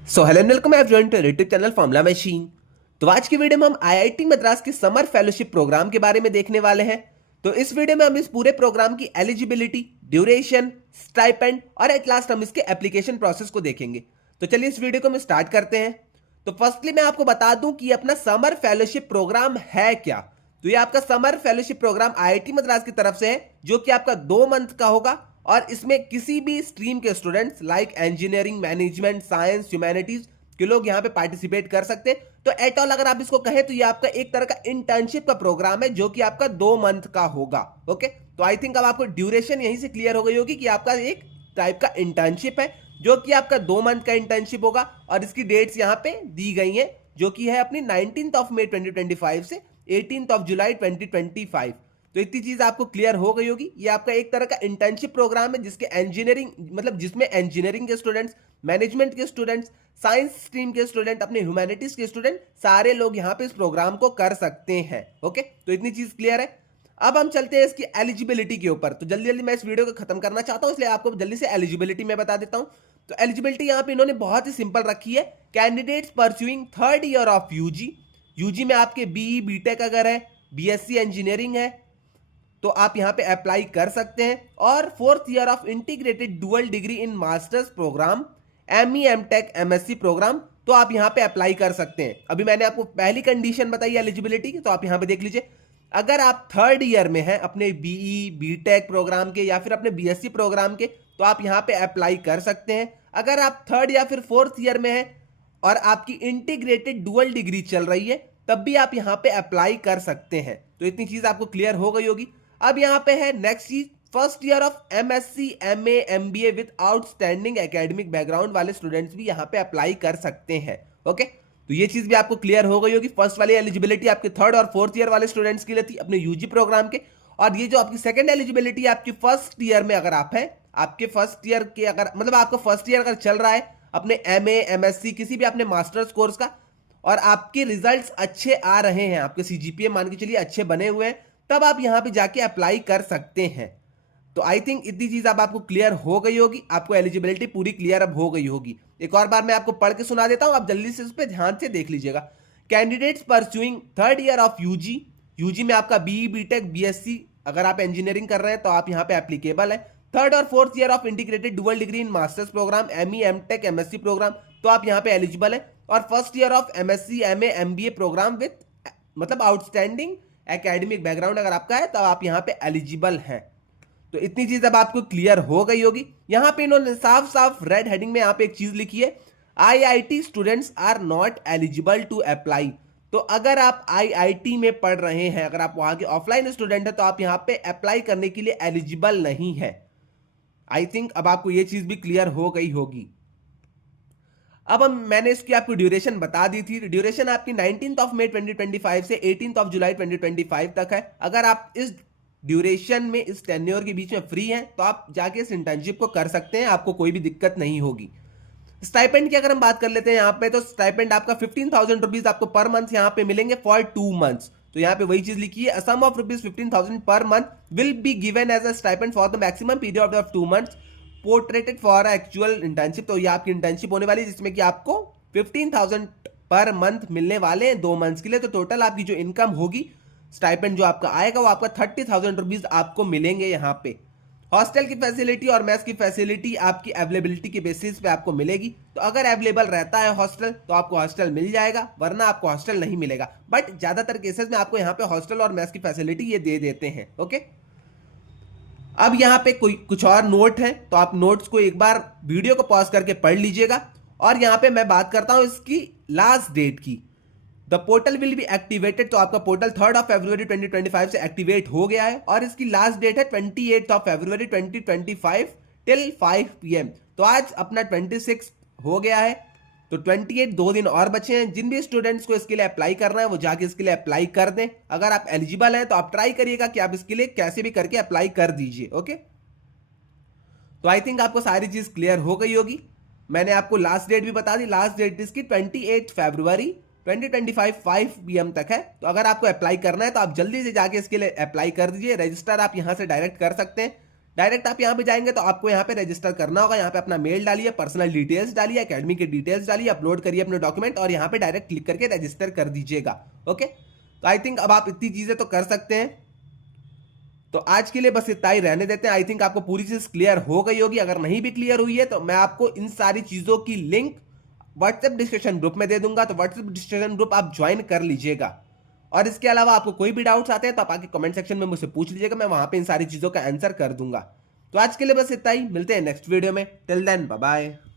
So hello welcome everyone to YouTube channel formula machine. तो आज की वीडियो में हम आईआईटी मद्रास के समर फेलोशिप प्रोग्राम के बारे में देखने वाले हैं। तो इस वीडियो में हम इस पूरे प्रोग्राम की एलिजिबिलिटी, ड्यूरेशन, स्टाइपेंड और एट लास्ट हम इसके एप्लीकेशन प्रोसेस को देखेंगे। तो चलिए इस वीडियो को हम स्टार्ट करते हैं। तो फर्स्टली मैं आपको बता दूं कि अपना समर फेलोशिप प्रोग्राम है क्या। तो ये आपका summer fellowship programme IIT Madras की तरफ से है, जो कि आपका 2 मंथ का होगा और इसमें किसी भी स्ट्रीम के students like engineering, management, science, humanities के लोग यहां पे पार्टिसिपेट कर सकते हैं। तो एट ऑल अगर आप इसको कहें तो ये आपका एक तरह का इंटर्नशिप का प्रोग्राम है, जो कि आपका 2 मंथ का होगा। ओके, तो आई थिंक अब आपको ड्यूरेशन यहीं से क्लियर हो गई होगी कि आपका एक टाइप का इंटर्नशिप है, जो कि आपका 2 मंथ का इंटर्नशिप होगा। और इसकी डेट्स यहां पे दी गई हैं, जो कि है अपनी 19 मई 2025 से 18 जुलाई 2025। तो इतनी चीज आपको क्लियर हो गई होगी। ये आपका एक तरह का इंटर्नशिप प्रोग्राम है, जिसके इंजीनियरिंग मतलब जिसमें इंजीनियरिंग के स्टूडेंट्स, मैनेजमेंट के स्टूडेंट्स, साइंस स्ट्रीम के स्टूडेंट, अपने ह्यूमैनिटीज के स्टूडेंट, सारे लोग यहाँ पे इस प्रोग्राम को कर सकते हैं। ओके, तो इतनी चीज क्लियर है। अब हम चलते हैं इसकी एलिजिबिलिटी के ऊपर। तो जल्दी जल्दी मैं इस वीडियो को खत्म करना चाहता हूं, इसलिए आपको जल्दी से एलिजिबिलिटी मैं बता देता हूं। तो एलिजिबिलिटी यहाँ पे इन्होंने बहुत ही सिंपल रखी है। Candidates pursuing 3rd year of UG, UG में आपके बीई बीटेक अगर है, बीएससी इंजीनियरिंग है, तो आप यहां पे अप्लाई कर सकते हैं। और 4th year of integrated dual degree in masters programme, ME, MTech, MSc programme, तो आप यहां पे अप्लाई कर सकते हैं। अभी मैंने आपको पहली कंडीशन बताई एलिजिबिलिटी की, तो आप यहां पे देख लीजिए। अगर आप 3rd ईयर में हैं अपने बीई बीटेक प्रोग्राम के या फिर अपने बीएससी प्रोग्राम के, तो आप यहां पे अप्लाई कर सकते हैं। अगर आप 3rd या फिर 4th ईयर में हैं और आपकी इंटीग्रेटेड डुअल डिग्री चल रही है, तब भी आप यहां पे अप्लाई कर सकते हैं। तो इतनी चीज आपको क्लियर हो गई होगी। अब यहां पे है नेक्स्ट चीज, 1st year of MSc, MA, MBA with outstanding academic background वाले स्टूडेंट्स भी यहां पे अप्लाई कर सकते हैं। ओके, तो ये चीज भी आपको क्लियर हो गई होगी। फर्स्ट वाली एलिजिबिलिटी आपके 3rd और 4th ईयर वाले स्टूडेंट्स के लिए थी अपने यूजी प्रोग्राम के। और ये जो आपकी सेकंड एलिजिबिलिटी आपकी 1st ईयर में अगर आप हैं, आपके 1st ईयर के अगर मतलब आपका 1st ईयर अगर चल रहा है अपने एमए, एमएससी, किसी भी अपने मास्टर्स कोर्स का, और आपके रिजल्ट्स अच्छे आ रहे हैं, आपके सीजीपीए मान के चलिए अच्छे बने हुए हैं, तब आप यहां पे जाके अप्लाई कर सकते हैं। तो आई थिंक इतनी चीज अब आपको क्लियर हो गई होगी, आपको एलिजिबिलिटी पूरी क्लियर अब हो गई होगी। एक और बार मैं आपको पढ़ के सुना देता हूं, आप जल्दी से इस पर ध्यान से देख लीजिएगा। Candidates pursuing 3rd year of UG, UG में आपका बीई बीटेक बीएससी अगर आप इंजीनियरिंग कर रहे हैं तो आप यहां पे एप्लीकेबल है। 3rd और 4th year of integrated dual degree in masters programme, ME, MTech, MSc programme, तो आप यहां पे एलिजिबल है। और 1st year of MSc, MA, MBA programme with मतलब आउटस्टैंडिंग एकेडमिक बैकग्राउंड अगर आपका है, तो आप यहां पे एलिजिबल हैं। तो इतनी चीज अब आपको क्लियर हो गई होगी। यहां पे इन्होंने साफ साफ रेड हेडिंग में यहां पे एक चीज लिखी है, IIT students are not eligible to apply. तो अगर आप आईआईटी में पढ़ रहे हैं, अगर आप वहां के ऑफलाइन स्टूडेंट है, तो आप यहां पे अप्लाई करने के लिए एलिजिबल नहीं है। आई थिंक अब आपको यह चीज भी क्लियर हो गई होगी। अब हम मैंने इसकी आपको ड्यूरेशन बता दी थी। ड्यूरेशन आपकी 19 मई 2025 से 18 जुलाई 2025 तक है। अगर आप इस ड्यूरेशन में, इस टेन्योर के बीच में फ्री हैं, तो आप जाके इस इंटर्नशिप को कर सकते हैं, आपको कोई भी दिक्कत नहीं होगी। स्टाइपेंड की अगर हम बात कर लेते हैं यहाँ पे, तो स्टाइपेंड आपका 15,000 रुपीज आपको पर मंथ यहाँ पे मिलेंगे फॉर 2 मंथ्स। तो यहाँ पे वही चीज लिखी है, सम of rupees 15,000 per month will be given as a stipend for the maximum period of 2 months portrayed for actual internship. तो ये आपकी इंटर्नशिप होने वाली है, जिसमें कि आपको 15,000 पर मंथ मिलने वाले हैं 2 मंथ्स के लिए। तो टोटल आपकी जो इनकम होगी, स्टाइपेंड जो आपका आएगा, वो आपका 30,000 रुपीज आपको मिलेंगे यहाँ पे। हॉस्टल की फैसिलिटी और मैस की फैसिलिटी आपकी अवेलेबिलिटी के बेसिस पे आपको मिलेगी। तो अगर अवेलेबल रहता है हॉस्टल, तो आपको हॉस्टल मिल जाएगा, वरना आपको हॉस्टल नहीं मिलेगा। बट ज्यादातर केसेस में आपको यहाँ पे हॉस्टल और मैस की फैसिलिटी ये दे देते हैं। ओके, अब यहां पे कोई कुछ और नोट है, तो आप नोट्स को एक बार वीडियो को पॉज करके पढ़ लीजिएगा। और यहां पे मैं बात करता हूं इसकी लास्ट डेट की। The portal will be activated, तो आपका पोर्टल 3rd ऑफ फरवरी 2025 से एक्टिवेट हो गया है, और इसकी लास्ट डेट है 28 फरवरी 2025 टिल 5 PM। तो आज अपना 26 हो गया है, तो 28 2 दिन और बचे हैं। जिन भी स्टूडेंट्स को इसके लिए अप्लाई करना है, वो जाके इसके लिए अप्लाई कर दें। अगर आप एलिजिबल हैं, तो आप ट्राई करिएगा कि आप इसके लिए कैसे भी करके अप्लाई कर दीजिए। ओके, तो आई थिंक आपको सारी चीज क्लियर हो गई होगी। मैंने आपको लास्ट डेट भी बता दी, लास्ट डेट इसकी 28 फरवरी 2025 5 PM तक है। तो अगर आपको अप्लाई करना है, तो आप जल्दी से जाके इसके लिए अप्लाई कर दीजिए। रजिस्टर आप यहां से डायरेक्ट कर सकते हैं। डायरेक्ट आप यहाँ पे जाएंगे तो आपको यहाँ पे रजिस्टर करना होगा। यहाँ पे अपना मेल डालिए, पर्सनल डिटेल्स डालिए, एकेडमी के डिटेल्स डालिए, अपलोड करिए अपने डॉक्यूमेंट और यहाँ पे डायरेक्ट क्लिक करके रजिस्टर कर दीजिएगा। ओके, तो आई थिंक अब आप इतनी चीजें तो कर सकते हैं। तो आज के लिए बस इतना ही रहने देते हैं। आई थिंक आपको पूरी चीज क्लियर हो गई होगी। अगर नहीं भी क्लियर हुई है तो मैं आपको इन सारी चीजों की लिंक व्हाट्सएप डिस्कशन ग्रुप में दे दूंगा, तो व्हाट्सएप डिस्कशन ग्रुप आप ज्वाइन कर लीजिएगा। और इसके अलावा आपको कोई भी डाउट्स आते हैं तो आप आके कमेंट सेक्शन में मुझसे पूछ लीजिएगा, मैं वहां पे इन सारी चीजों का आंसर कर दूंगा। तो आज के लिए बस इतना ही, मिलते हैं नेक्स्ट वीडियो में। Till then bye bye.